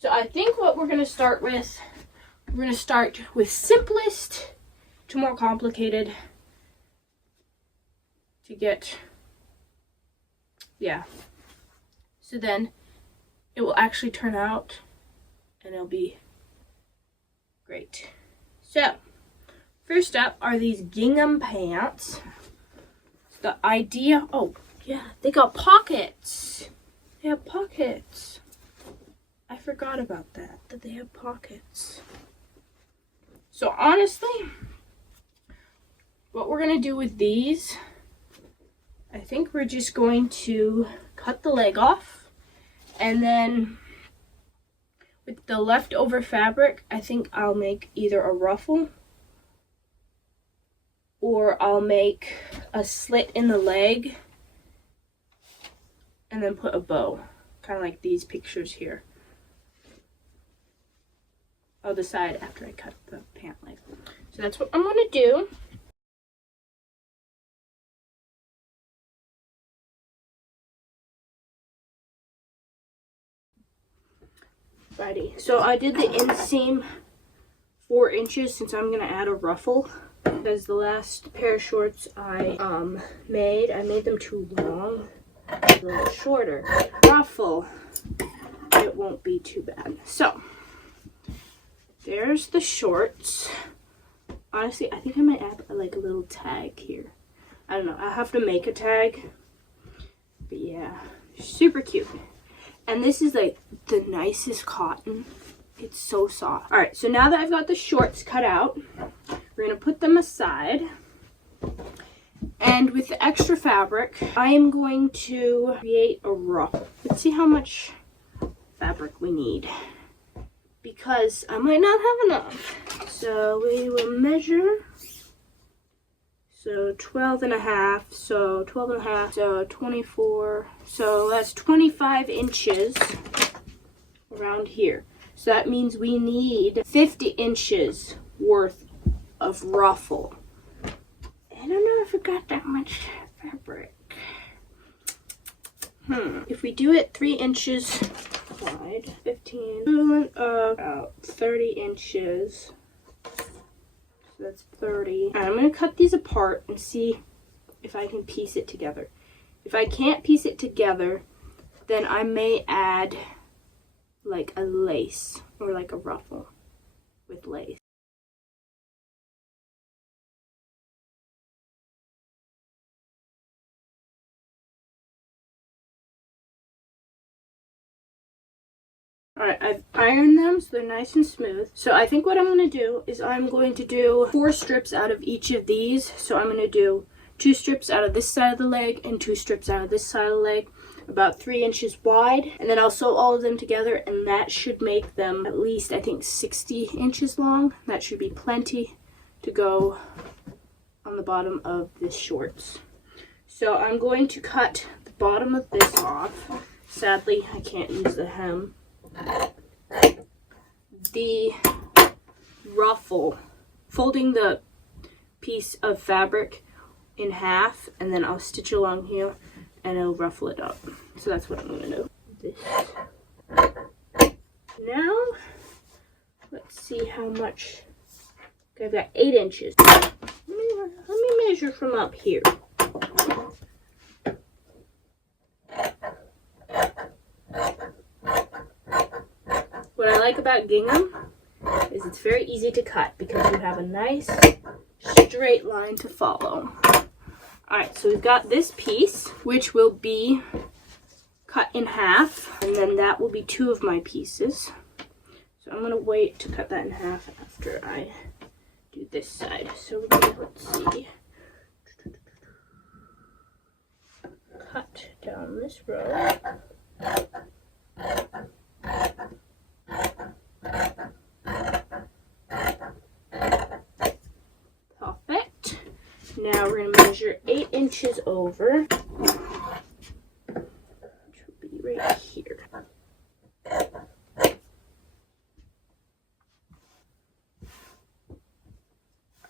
So I think what we're going to start with, simplest to more complicated to get, yeah. So then it will actually turn out and it'll be great. So first up are these gingham pants. The idea, oh yeah, they got pockets. They have pockets. I forgot about that they have pockets. So honestly, what we're gonna do with these, I think we're just going to cut the leg off, and then with the leftover fabric, I think I'll make either a ruffle or I'll make a slit in the leg and then put a bow, kind of like these pictures here. I'll decide after I cut the pant leg. So that's what I'm gonna do. Righty. So I did the inseam 4 inches since I'm gonna add a ruffle. Because the last pair of shorts I made them too long, a little shorter. Ruffle, it won't be too bad. So there's the shorts. Honestly, I think I might add like a little tag here. I don't know. I'll have to make a tag. But yeah, super cute. And this is like the nicest cotton. It's so soft. All right, so now that I've got the shorts cut out, we're gonna put them aside. And with the extra fabric, I am going to create a ruffle. Let's see how much fabric we need, because I might not have enough. So we will measure. So 12 and a half, so 12 and a half, so 24. So that's 25 inches around here. So that means we need 50 inches worth of ruffle. I don't know if we got that much fabric. If we do it 3 inches wide, 15, about 30 inches. So that's 30. I'm going to cut these apart and see if I can piece it together. If I can't piece it together, then I may add like a lace or like a ruffle with lace. Alright, I've ironed them so they're nice and smooth. So I think what I'm going to do is I'm going to do 4 strips out of each of these. So I'm going to do 2 strips out of this side of the leg and 2 strips out of this side of the leg, about 3 inches wide. And then I'll sew all of them together, and that should make them at least, I think, 60 inches long. That should be plenty to go on the bottom of this shorts. So I'm going to cut the bottom of this off. Sadly, I can't use the hem. The ruffle, folding the piece of fabric in half, and then I'll stitch along here and I'll ruffle it up. So that's what I'm going to do. This. Now, let's see how much. Okay, I've got 8 inches. Let me measure from up here. What I like about gingham is it's very easy to cut because you have a nice straight line to follow. Alright, so we've got this piece, which will be cut in half, and then that will be 2 of my pieces. So I'm going to wait to cut that in half after I do this side. So let's see. Cut down this row. Perfect. Now we're going to measure 8 inches over, which will be right here.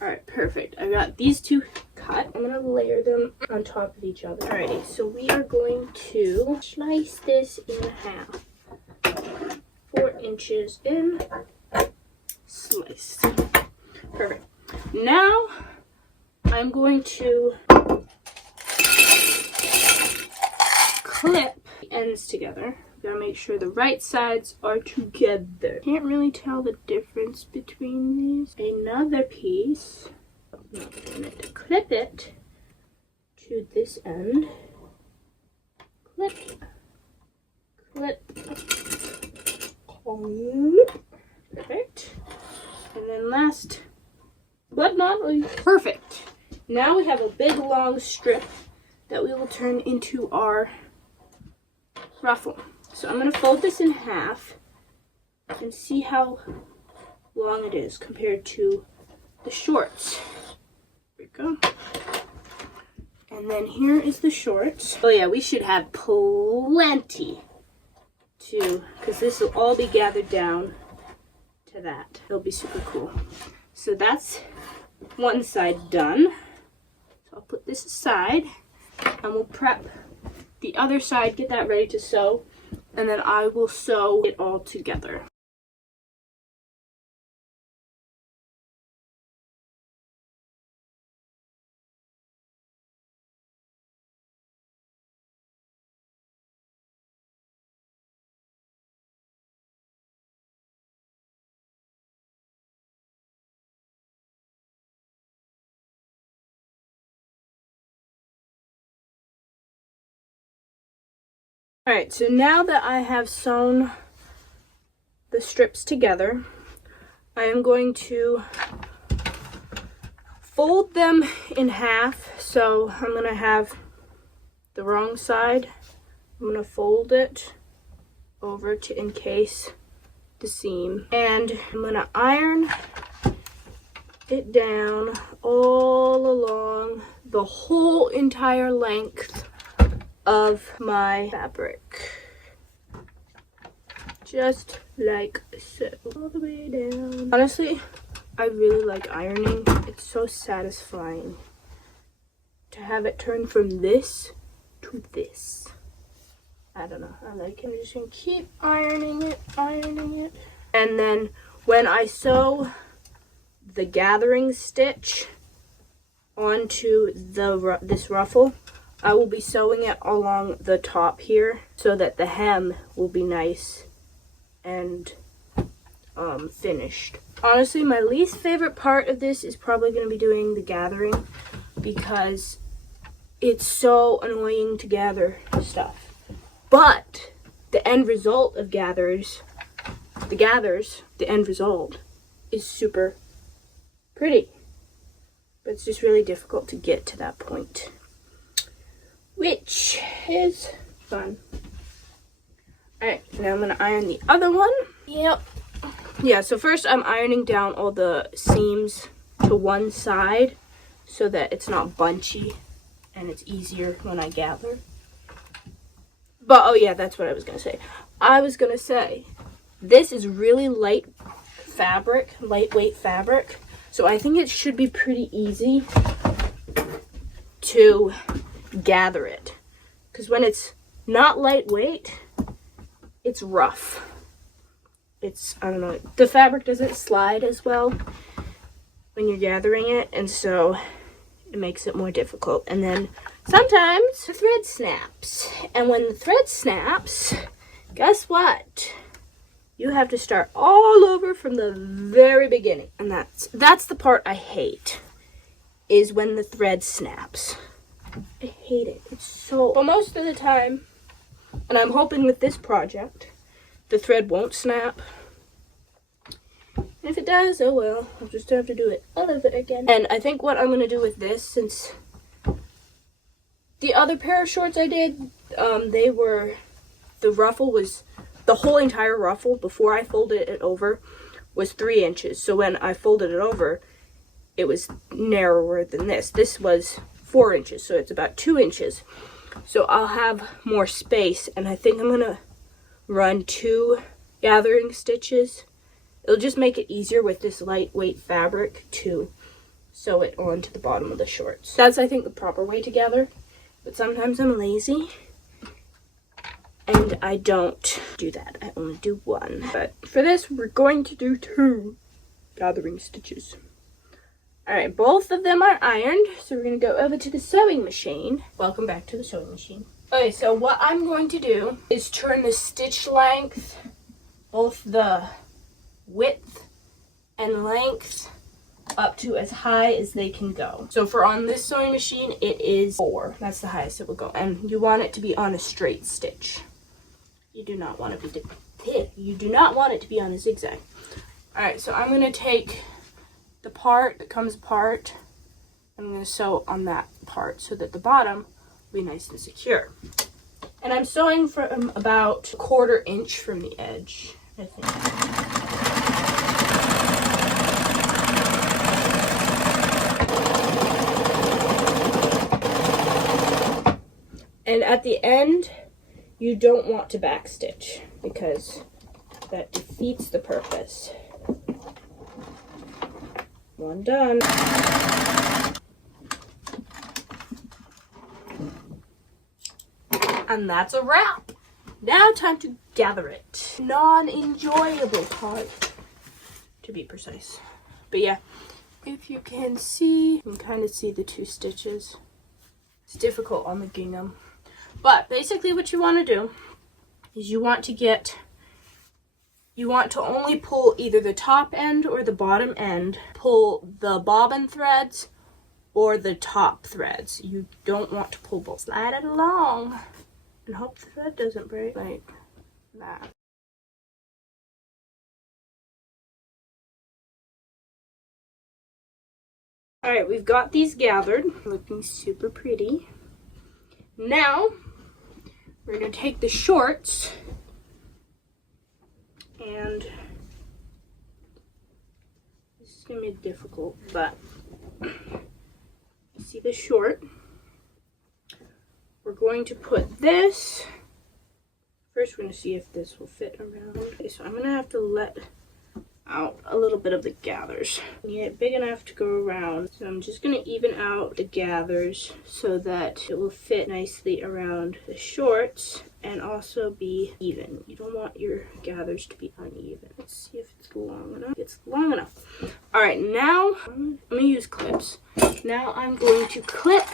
Alright, perfect. I got these 2 cut. I'm going to layer them on top of each other. Alrighty, so we are going to slice this in half. 4 inches in, slice. Perfect. Now I'm going to clip the ends together. Gotta make sure the right sides are together. Can't really tell the difference between these. Another piece. I'm going to clip it to this end. Clip, clip, clip. Perfect. And then last but not least, perfect. Now we have a big long strip that we will turn into our ruffle. So I'm going to fold this in half and see how long it is compared to the shorts. There we go. And then here is the shorts. Oh yeah, we should have plenty to, because this will all be gathered down to that. It'll be super cool. So that's one side done. So I'll put this aside and we'll prep the other side, get that ready to sew, and then I will sew it all together. Alright, so now that I have sewn the strips together, I am going to fold them in half. So I'm going to have the wrong side. I'm going to fold it over to encase the seam. And I'm going to iron it down all along the whole entire length of my fabric, just like so, all the way down. Honestly, I really like ironing. It's so satisfying to have it turn from this to this. I don't know, I like it. I'm just gonna keep ironing it, and then when I sew the gathering stitch onto this ruffle, I will be sewing it along the top here so that the hem will be nice and finished. Honestly, my least favorite part of this is probably going to be doing the gathering because it's so annoying to gather stuff. But the end result of the end result is super pretty. But it's just really difficult to get to that point, which is fun. Alright, now I'm going to iron the other one. Yep. Yeah, so first I'm ironing down all the seams to one side so that it's not bunchy and it's easier when I gather. But, oh yeah, that's what I was going to say. I was going to say, this is really lightweight fabric, so I think it should be pretty easy to gather it, because when it's not lightweight, it's rough. I don't know, the fabric doesn't slide as well when you're gathering it, and so it makes it more difficult. And then sometimes the thread snaps, and when the thread snaps, guess what? You have to start all over from the very beginning, and that's the part I hate, is when the thread snaps. I hate it. It's so... Well, most of the time, and I'm hoping with this project, the thread won't snap. And if it does, oh well. I'll just have to do it all over again. And I think what I'm going to do with this, since the other pair of shorts I did, the ruffle was... The whole entire ruffle, before I folded it over, was 3 inches. So when I folded it over, it was narrower than this. This was 4 inches, so it's about 2 inches. So I'll have more space, and I think I'm gonna run 2 gathering stitches. It'll just make it easier with this lightweight fabric to sew it onto the bottom of the shorts. That's, I think, the proper way to gather, but sometimes I'm lazy and I don't do that. I only do one. But for this, we're going to do 2 gathering stitches. Alright, both of them are ironed, so we're going to go over to the sewing machine. Welcome back to the sewing machine. Okay, so what I'm going to do is turn the stitch length, both the width and length, up to as high as they can go. So for on this sewing machine, it is 4. That's the highest it will go. And you want it to be on a straight stitch. You do not want it to be on a zigzag. Alright, so I'm going to take the part that comes apart, I'm going to sew on that part so that the bottom will be nice and secure. And I'm sewing from about 1/4 inch from the edge, I think. And at the end, you don't want to backstitch because that defeats the purpose. One done. And that's a wrap. Now time to gather it. Non-enjoyable part, to be precise. But yeah, if you can see, you can kind of see the 2 stitches. It's difficult on the gingham. But basically what you want to do is you want to only pull either the top end or the bottom end. Pull the bobbin threads or the top threads. You don't want to pull both. Slide it along and hope the thread doesn't break like that. Alright, we've got these gathered, looking super pretty. Now, we're going to take the shorts and this is going to be difficult, but you see the short. We're going to put this, first we're going to see if this will fit around. Okay, so I'm going to have to let out a little bit of the gathers. I need it big enough to go around. So I'm just going to even out the gathers so that it will fit nicely around the shorts and also be even. You don't want your gathers to be uneven. Let's see if it's long enough. It's long enough. Alright, now I'm going to use clips. Now I'm going to clip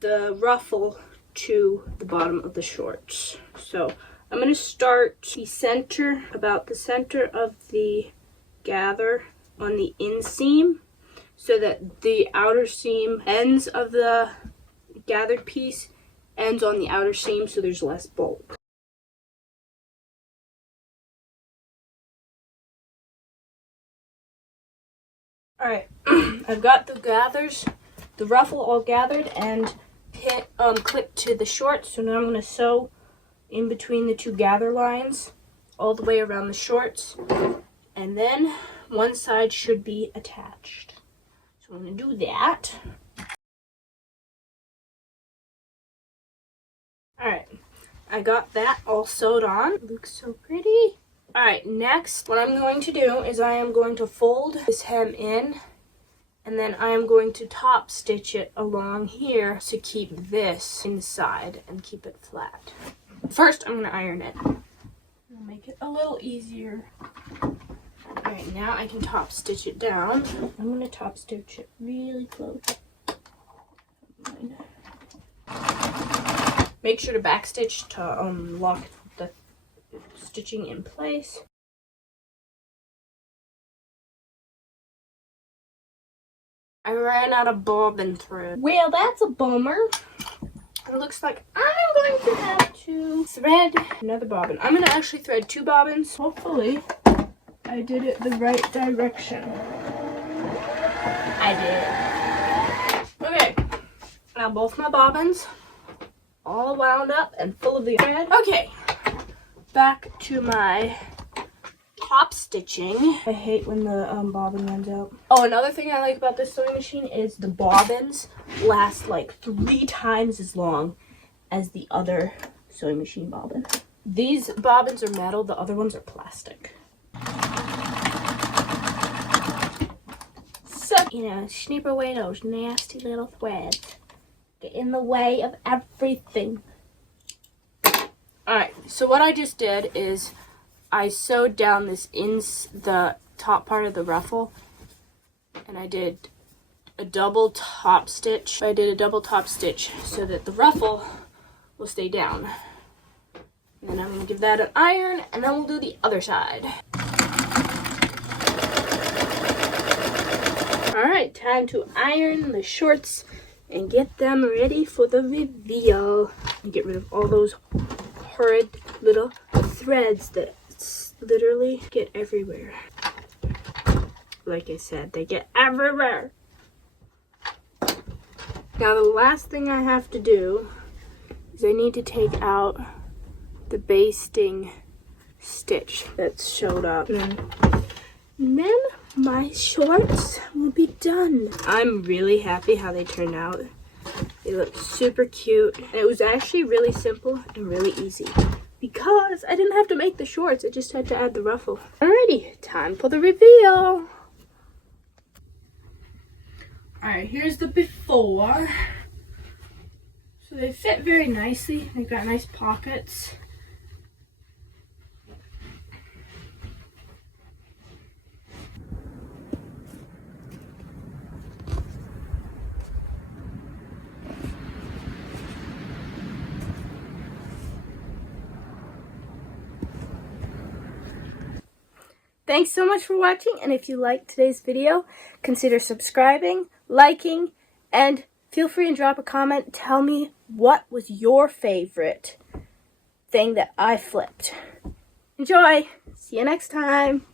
the ruffle to the bottom of the shorts. So I'm going to start the center, about the center of the gather on the inseam so that the outer seam ends of the gathered piece ends on the outer seam so there's less bulk. Alright, I've got the gathers, the ruffle all gathered and clipped to the shorts, so now I'm going to sew in between the 2 gather lines all the way around the shorts, and then one side should be attached. So I'm going to do that. Alright, I got that all sewed on. It looks so pretty. Alright, next what I'm going to do is I am going to fold this hem in, and then I am going to top stitch it along here to keep this inside and keep it flat. First, I'm going to iron it. I'll make it a little easier. Alright, now I can top stitch it down. I'm going to top stitch it really close. Make sure to back stitch to lock the stitching in place. I ran out of bobbin thread. Well, that's a bummer. It looks like I'm going to have to thread another bobbin. I'm going to actually thread 2 bobbins. Hopefully, I did it the right direction. I did. Okay, now both my bobbins all wound up and full of the thread. Okay, back to my top stitching. I hate when the bobbin runs out. Oh, another thing I like about this sewing machine is the bobbins last like 3 times as long as the other sewing machine bobbin. These bobbins are metal, the other ones are plastic. So, you know, snip away those nasty little threads. Get in the way of everything. Alright, so what I just did is I sewed down the top part of the ruffle, and I did a double top stitch. I did a double top stitch so that the ruffle will stay down. And then I'm going to give that an iron, and then we'll do the other side. Alright, time to iron the shorts and get them ready for the reveal. And get rid of all those horrid little threads that literally get everywhere. Like I said, they get everywhere. Now the last thing I have to do is I need to take out the basting stitch that showed up. And then my shorts will be done. I'm really happy how they turned out. They look super cute. And it was actually really simple and really easy because I didn't have to make the shorts. I just had to add the ruffle. Alrighty, time for the reveal. Alright, here's the before. So they fit very nicely. They've got nice pockets. Thanks so much for watching, and if you liked today's video, consider subscribing, liking, and feel free and drop a comment. Tell me what was your favorite thing that I flipped. Enjoy! See you next time!